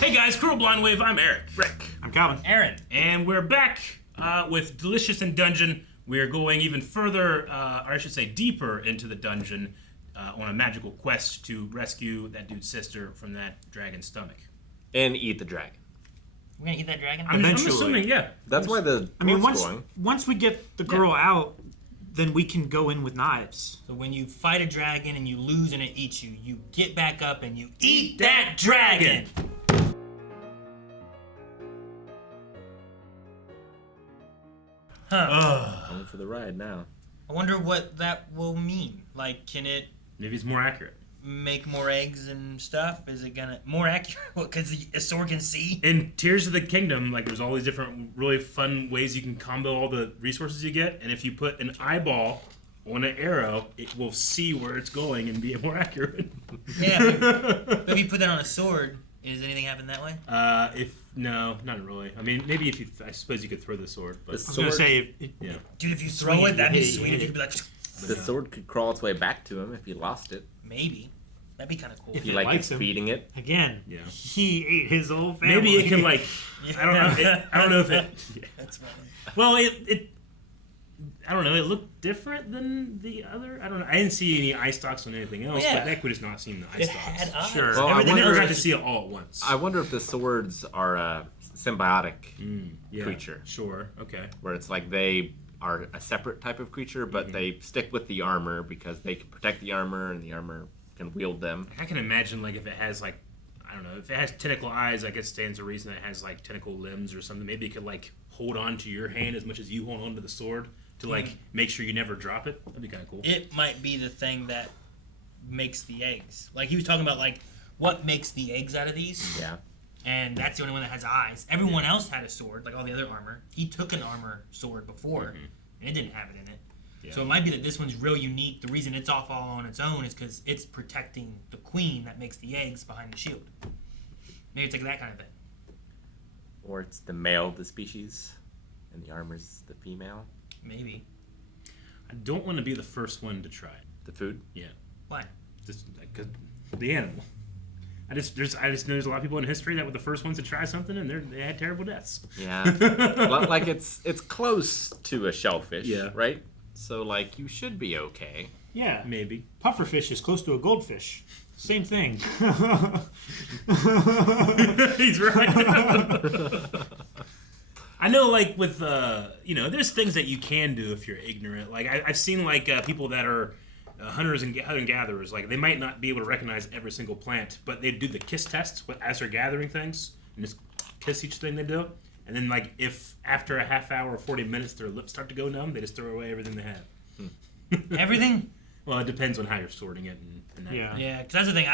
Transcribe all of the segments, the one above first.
Hey guys, Cruel Blind Wave, I'm Eric. Rick. I'm Calvin. Aaron. And we're back with Delicious in Dungeon. We are going even further, or I should say deeper into the dungeon on a magical quest to rescue that dude's sister from that dragon's stomach. And eat the dragon. We're gonna eat that dragon? I'm Eventually. assuming, yeah. That's why the once we get the girl out, then we can go in with knives. So when you fight a dragon and you lose and it eats you, you get back up and you eat that dragon! Going for the ride now. I wonder what that will mean. Like, can it Maybe it's more accurate. make more eggs and stuff? Is it gonna... More accurate? Because a sword can see? In Tears of the Kingdom, like there's all these different really fun ways you can combo all the resources you get, and if you put an eyeball on an arrow, it will see where it's going and be more accurate. Yeah, but if you put that on a sword, does anything happen that way? No, not really. I mean, maybe I suppose you could throw the sword, but I was gonna say, yeah. Dude, if you throw it, that'd be Hey, sweet. hey. If you could be like... The sword could crawl its way back to him if he lost it. Maybe. That'd be kind of cool. If If you it like likes it's him. feeding it. again, Yeah. he ate his whole family. Maybe it can like I don't know. I don't know if it. That's funny. Well, it. I don't know. It looked different than the other. I don't know. I didn't see any eye stalks on anything else, Yeah. but that could just not seen the eye It stalks. had eyes. Sure. Well, I I never wonder got to if- see it all at once. I wonder if the swords are a symbiotic Yeah, creature. Sure. Okay. Where it's like they are a separate type of creature, but they stick with the armor because they can protect the armor and the armor can wield them. I can imagine like if it has like I don't know if it has tentacle eyes, I guess stands to reason it has like tentacle limbs or something. Maybe it could like hold on to your hand as much as you hold on to the sword to like make sure you never drop it. That'd be kind of cool. It might be the thing that makes the eggs. Like he was talking about, like what makes the eggs out of these, Yeah. and that's the only one that has eyes. Everyone else had a sword, like all the other armor. He took an armor sword before, and it didn't have it in it. Yeah. So it might be that this one's real unique. The reason it's off all on its own is because it's protecting the queen that makes the eggs behind the shield. Maybe it's like that kind of thing. Or it's the male of the species and the armor's the female. Maybe. I don't want to be the first one to try it. The food. Yeah. Why? Just because the animal. I just know there's a lot of people in history that were the first ones to try something and they had terrible deaths. Yeah. Like it's close to a shellfish, Yeah. right? So like you should be okay. Yeah, Maybe. pufferfish is close to a goldfish. Same thing. He's right. I know, like with there's things that you can do if you're ignorant. Like I've seen like people that are hunters and gatherers. Like they might not be able to recognize every single plant, but they do the kiss test as they're gathering things and just kiss each thing they do. And then like if after a half hour or 40 minutes their lips start to go numb, they just throw away everything they have. Everything? Well, it depends on how you're sorting it and that. Yeah. Yeah, because that's the thing.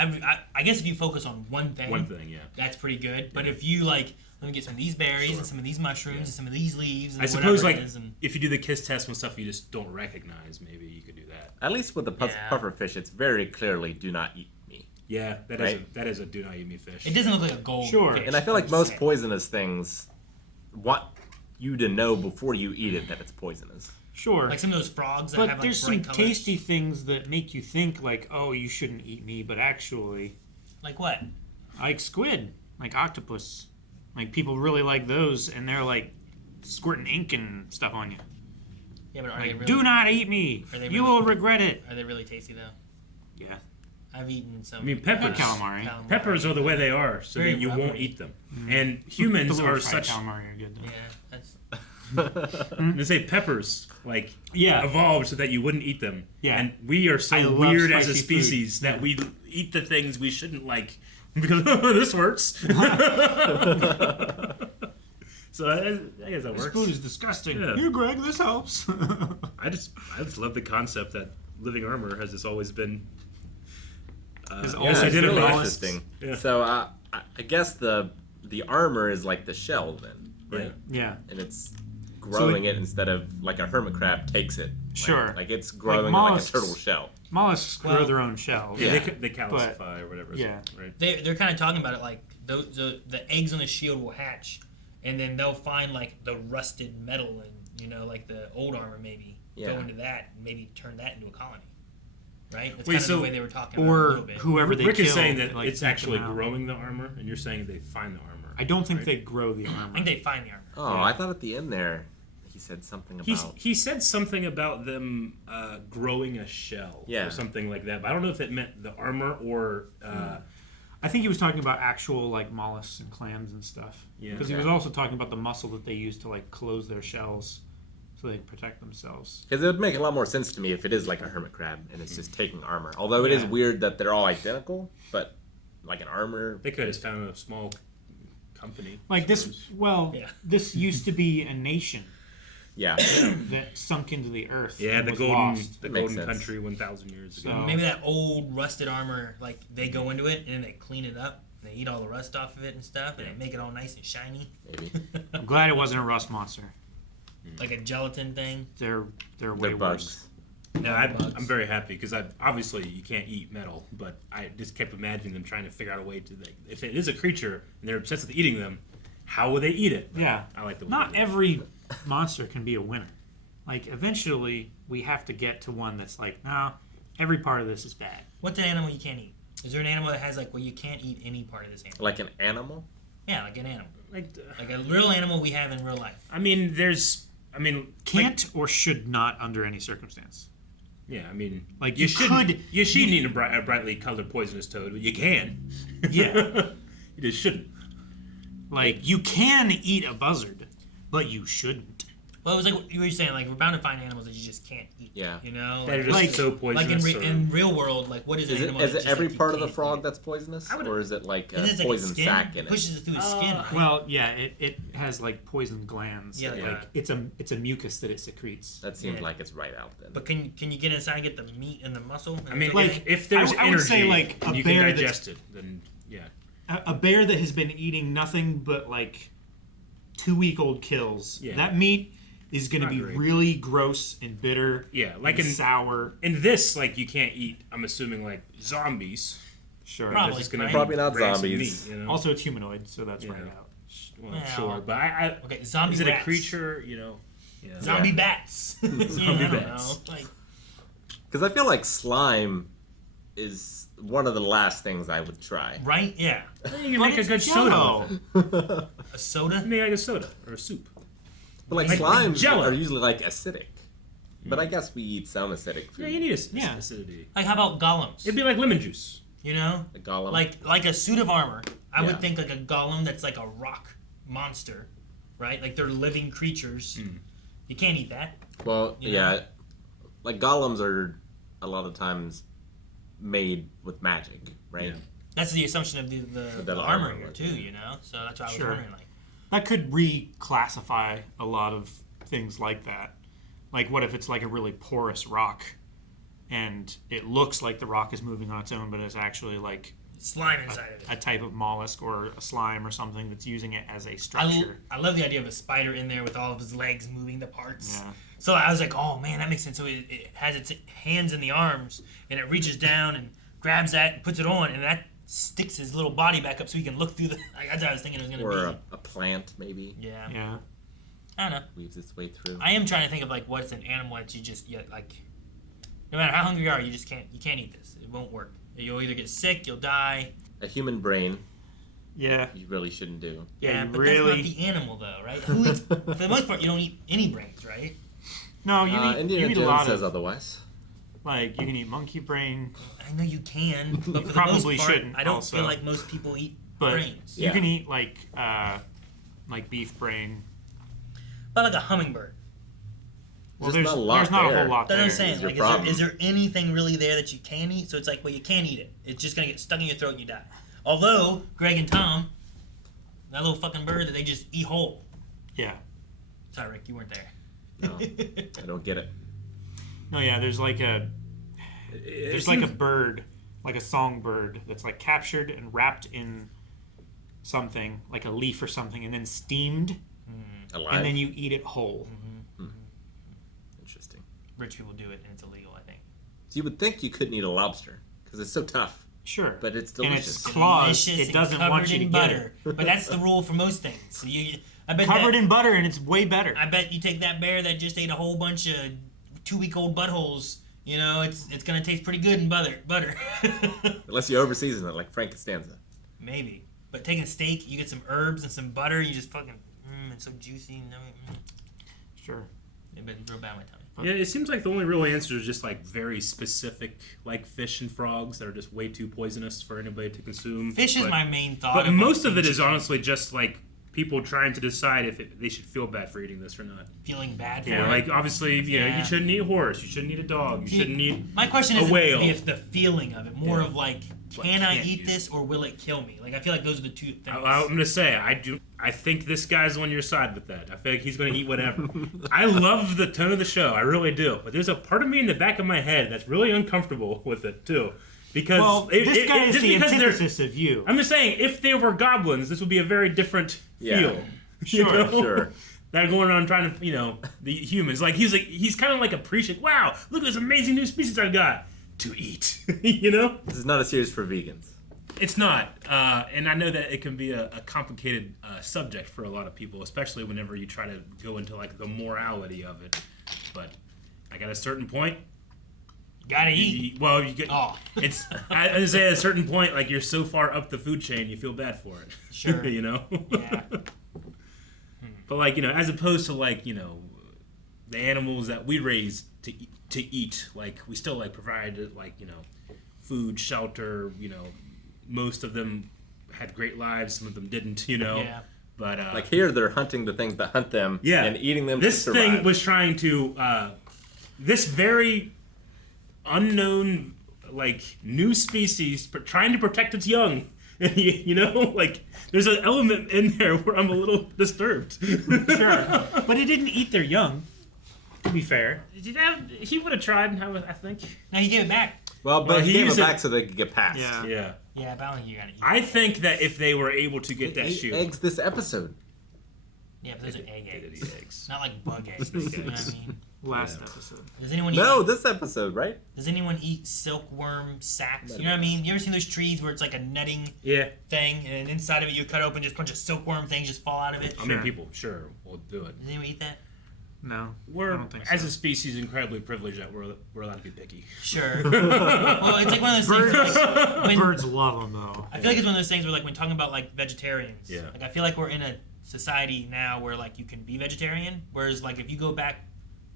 I guess if you focus on one thing, Yeah. that's pretty good. But if you like, let me get some of these berries and some of these mushrooms and some of these leaves and I suppose whatever like it is, and if you do the kiss test with stuff you just don't recognize, maybe you could do that. At least with the Yeah. pufferfish, it's very clearly do not eat me. Yeah, Right. that is a do not eat me fish. it doesn't look like a gold. Sure. fish, And I feel like I'm most saying. poisonous things want you to know before you eat it that it's poisonous. Sure. Like some of those frogs that But have like there's some bright colors. tasty things that make you think like, oh, you shouldn't eat me, but actually, Like what? like squid, like octopus. Like people really like those, and they're like squirting ink and stuff on you. Yeah, but are Like, they really? do not eat me. Are they You really- will regret it. Are they really tasty though? Yeah. I've eaten some. I mean, peppers. Calamari. Peppers are the way they are, so Very that you won't rubbery. eat them. And humans The little are fried such. calamari are good though. Yeah, that's. They say peppers like Yeah. evolved so that you wouldn't eat them. Yeah. And we are I so love weird as a spicy species food. that we eat the things we shouldn't like because this works. So I guess that This works. food is disgusting. Yeah. Here, Greg, this helps. I just love the concept that living armor has just always been. Has Yeah, always it's really identified- interesting. Yeah. So I guess the armor is like the shell then, right? Yeah. And it's growing So it instead of like a hermit crab takes it. Sure. Like it's growing like a mollusks. turtle shell. Mollusks grow Well, their own shells. Yeah, Yeah. they calcify or whatever. yeah. Right. They're kind of talking about it like the eggs on the shield will hatch, and then they'll find like the rusted metal and like the old armor maybe Yeah. go into that and maybe turn that into a colony. right? That's Wait, kind of so- the way they were talking about it a Or little bit. whoever they Rick kill. is saying that like, it's takes actually them out. growing the armor, and you're saying they find the armor. I don't think right? they grow the I armor. think they find the armor. Oh, Yeah. I thought at the end there he said something about. He said something about them growing a shell Yeah. or something like that, but I don't know if it meant the armor or. I think he was talking about actual like mollusks and clams and stuff. Yeah. Because he was also talking about the muscle that they use to like close their shells, so they can protect themselves. Because it would make a lot more sense to me if it is like a hermit crab and it's just taking armor. Although it is Yeah. weird that they're all identical, but like an armor. They could have just found a small company. Like I this, suppose. well, Yeah. this used to be a nation Yeah. that sunk into the earth. Yeah, and the was golden, lost. the Makes golden sense. country 1,000 years ago. So- Maybe that old rusted armor, like they go into it and then they clean it up. And they eat all the rust off of it and stuff, and they make it all nice and shiny, Maybe. I'm glad it wasn't a rust monster. like a gelatin thing. They're way They're worse. bugs. No, Bugs. I'm very happy because obviously you can't eat metal, but I just kept imagining them trying to figure out a way to. If it is a creature and they're obsessed with eating them, how will they eat it? But Yeah. I like the way Not they do it. every monster can be a winner. Like eventually, we have to get to one that's like, no, every part of this is bad. What's an animal you can't eat? Is there an animal that has like, well, you can't eat any part of this animal? Like an animal? Yeah, like an animal, Like, like a real animal we have in real life. I mean, like, Can't or should not under any circumstance. yeah, I mean, Like, you you shouldn't. could- You shouldn't eat a brightly colored poisonous toad, but you can. Yeah. You just shouldn't. Like you can eat a buzzard, but you shouldn't. Well, it was like what you were saying, like we're bound to find animals that you just can't eat. Yeah. You know, That are like, just Like- so like poisonous. in real world, like what is an Is it, animal? is that it just, every like, you part of the can't frog eat? that's poisonous? I would- Or is it like It a has, like, poison skin, sac in it? pushes it through his skin. Right? Well, yeah, it has like poison glands. Yeah, that, like like it's a mucus that it secretes. That seems Yeah. like it's right out then. But can you get inside and get the meat and the muscle? I mean, Like, if there's I would energy say, like, a and you can bear digest it, then yeah. A bear that has been eating nothing but like 2-week-old kills. Yeah. That meat is going to Not be great. really gross and bitter. Yeah, like and in sour. in this, like you can't eat. I'm assuming like zombies. Sure. Probably, Because it's gonna right? be Probably not rancid zombies. Meat, you know? Also, it's humanoid, so that's Yeah. right out. Well, Well, sure, but I Okay, zombie is it rats. a creature? You know, yeah. Zombie bats. Yeah, I don't bats. know. Like, Because I feel like slime is one of the last things I would try. right? Yeah. You can But make a it's good Jell-O. soda with it. A soda. You make like a soda or a soup. But like Like slimes Jell-O. are usually like acidic. But I guess we eat some acidic food. Yeah, you need Yeah. acidity. Like how about golems? It'd be like lemon juice. You know, A golem. like a suit of armor. I Yeah. would think like a golem that's like a rock monster, right? Like they're living creatures. You can't eat that. well, you yeah. know? Like golems are a lot of times made with magic, right? Yeah. That's the assumption of The the armor armor here would, too. yeah. You know, so that's why I was Sure. wondering. Like, That could reclassify a lot of things like that. Like, what if it's like a really porous rock, and it looks like the rock is moving on its own, but it's actually like slime inside of it. a type of mollusk or a slime or something that's using it as a structure. I love the idea of a spider in there with all of his legs moving the parts. Yeah. So I was like, oh man, that makes sense. So it has its hands in the arms, and it reaches down and grabs that and puts it on, and that sticks his little body back up so he can look through the. Like, that's what I was thinking it was gonna Or be. a plant, maybe, Yeah. Yeah. I don't know. weaves its way through. I am trying to think of like what's an animal that you just like. No matter how hungry you are, you can't eat this. It won't work. You'll either get sick, you'll die. A human brain, Yeah. you really shouldn't do. Yeah, you but really. that's not the animal though, right? Who eats, for the most part, you don't eat any brains, right? No, you eat, Indiana you eat a Jones lot says of. otherwise. Like, you can eat monkey brain, I know you can, but for Probably the most part, shouldn't I don't also. feel like most people eat but brains. you Yeah. can eat like beef brain. But like a hummingbird. Well, There's not a lot there's not a there. whole lot That's what there. I'm saying. is your Like, problem. is there anything really there that you can eat? So it's like, well, you can't eat it. It's just gonna get stuck in your throat and you die. Although Greg and Tom, that little fucking bird that they just eat whole. Yeah. Sorry, Rick, you weren't there. No, I don't get it. No, yeah. There's like a There's like a bird, like a songbird that's like captured and wrapped in something like a leaf or something, and then steamed, Alive. and then you eat it whole. Interesting. Rich people do it, and it's illegal, I think. So you would think you couldn't eat a lobster because it's so tough, Sure. but it's And delicious. it's claws. Delicious It and doesn't covered want you to in get butter. it. But that's the rule for most things. So I bet Covered that, in butter, and it's way better. I bet you take that bear that just ate a whole bunch of 2-week-old buttholes You know, it's gonna taste pretty good in butter. Unless you overseason it like Frank Costanza. Maybe. But taking a steak, you get some herbs and some butter, you just fucking, it's so juicy. Sure. It's been real bad on my tummy. Yeah, it seems like the only real answer is just like very specific, like fish and frogs that are just way too poisonous for anybody to consume. Fish is my main thought. But of most like, of it is honestly just like people trying to decide if they should feel bad for eating this or not. feeling bad for Yeah, it. like obviously, you know, Yeah. you shouldn't eat a horse, you shouldn't eat a dog, you shouldn't eat. My question a isn't whale. the feeling of it, more Yeah. of like, What can I can't eat you? this or will it kill me? Like I feel like those are the two things. I'm gonna say I think this guy's on your side with that. I feel like he's gonna eat whatever. I love the tone of the show, I really do. But there's a part of me in the back of my head that's really uncomfortable with it too, because Well, this guy is just the because they're- antithesis of you. I'm just saying, if they were goblins, this would be a very different Yeah. feel. Sure, sure. They're going around trying to, the humans. He's kind of like appreciating. Wow, look at this amazing new species I've got to eat. This is not a series for vegans. It's not, and I know that it can be a complicated subject for a lot of people, especially whenever you try to go into like the morality of it. But like at a certain point, Gotta eat. you get. Oh. It's I would say at a certain point, like you're so far up the food chain, you feel bad for it. Sure. Yeah. But like as opposed to like the animals that we raise to eat, like we still like provide like food, shelter. Most of them had great lives. Some of them didn't. Yeah. But Like here, they're hunting the things that hunt them yeah, and eating them This to survive. thing was trying to this very unknown like new species trying to protect its young. Like there's an element in there where I'm a little disturbed. Sure. But it didn't eat their young, to be fair. He would have tried, I think. Now he gave it back. Well, but Well, he he gave it used back it- so they could get past. Yeah. Yeah. Yeah, but I don't think you gotta eat. I think that if they were able to get that Ate shield. eggs this episode. Yeah, but those are egg They did eggs. eat eggs. Not like bug eggs. You know what I mean? Last Yeah. episode. Does anyone eat? No, this episode, right? Does anyone eat silkworm sacks? You know what I mean? You ever seen those trees where it's like a netting Yeah. thing, and inside of it you cut open, just a bunch of silkworm things just fall out of it? I mean, people, sure, will do it. Does anyone eat that? No. I We're, don't think as so. a species, incredibly privileged that we're allowed to be picky. Sure. Well, it's like one of those things. Where, like, when, Birds love them, though. I feel like it's one of those things where, like, when talking about like vegetarians, Yeah. like I feel like we're in a society now where like you can be vegetarian, whereas like if you go back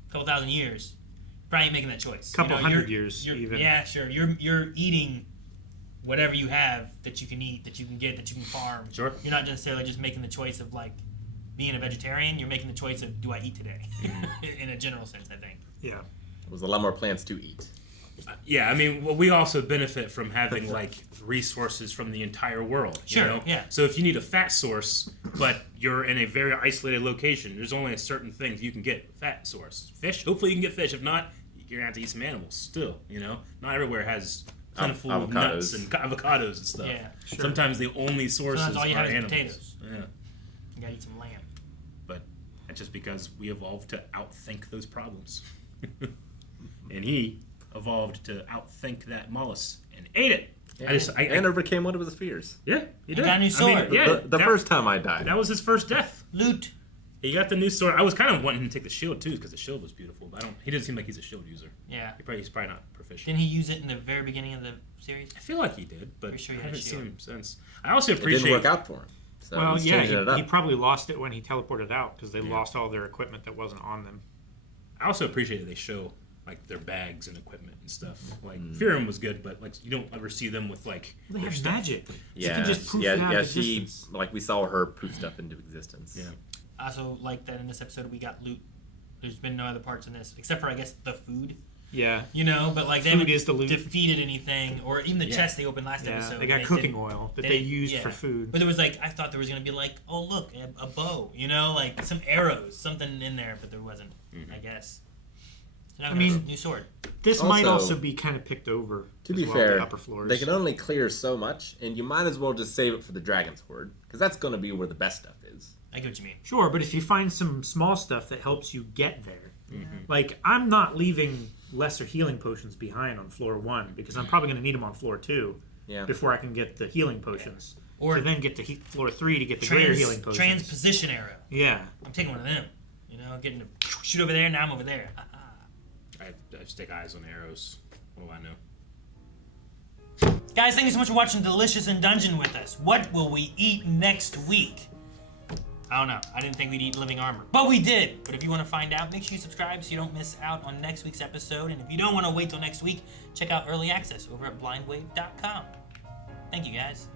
a couple thousand years, you probably ain't making that choice. Couple you're- hundred years, even. Yeah, sure. You're eating whatever you have that you can eat, that you can get, that you can farm. Sure. You're not necessarily just making the choice of like being a vegetarian. You're making the choice of do I eat today, in a general sense. I think. Yeah. There was a lot more plants to eat. Yeah, I mean, well, we also benefit from having like resources from the entire world. Sure, yeah. So if you need a fat source, but you're in a very isolated location, there's only a certain things you can get fat source. Fish, hopefully you can get fish. If not, you're gonna have to eat some animals. Still, not everywhere has plentiful of nuts Avocados. and avocados and stuff. Yeah. Sure. Sometimes the only sources Sometimes all you are have is animals. potatoes. Yeah, You gotta eat some lamb. but that's just because we evolved to outthink those problems, and he evolved to outthink that mollusk and ate it. And overcame one of his fears. Yeah, he did. got a new I mean, sword. yeah, the that- first time I died. that was his first death. Loot. He got the new sword. I was kind of wanting him to take the shield too, because the shield was beautiful. But He doesn't seem like he's a shield user. Yeah. He's probably not proficient. Didn't he use it in the very beginning of the series? I feel like he did, but Pretty sure I he had a haven't seen shield. him since. I also It appreciate. didn't work out for him. So Well, he's yeah, changing it up. he probably lost it when he teleported out because they lost all their equipment that wasn't on them. I also appreciate that they show like their bags and equipment and stuff. Like Firum was good, but like you don't ever see them with like They their have stuff. magic. yeah, You can just poof yeah, it out yeah. of She existence. like we saw her poof stuff into existence. Yeah. I also like that in this episode we got loot. There's been no other parts in this except for I guess the food, Yeah. but like they Food haven't is the loot. defeated anything, or even the Yeah. chest they opened last Yeah, episode. they got cooking didn't- oil that they they didn't- used yeah. for food. But there was like I thought there was gonna be like oh look a bow, like some arrows, something in there, but there wasn't. I guess. So now I we got mean, a new sword. This might Also- also be kind of picked over. To as be well, fair, the upper floors. they can only clear so much, and you might as well just save it for the Dragon's Horde, because that's going to be where the best stuff is. I get what you mean. Sure, but if you find some small stuff that helps you get there, Mm-hmm. like I'm not leaving lesser healing potions behind on floor 1 because I'm probably going to need them on floor 2 Yeah. before I can get the healing potions. Or to then get to floor 3 to get the greater healing potions. transposition arrow. Yeah. I'm taking one of them. Getting to shoot over there. Now I'm over there. I stick eyes on arrows. What do I know? Guys, thank you so much for watching Delicious in Dungeon with us. What will we eat next week? I don't know. I didn't think we'd eat living armor, but we did. But if you want to find out, make sure you subscribe so you don't miss out on next week's episode. And if you don't want to wait till next week, check out Early Access over at blindwave.com. Thank you, guys.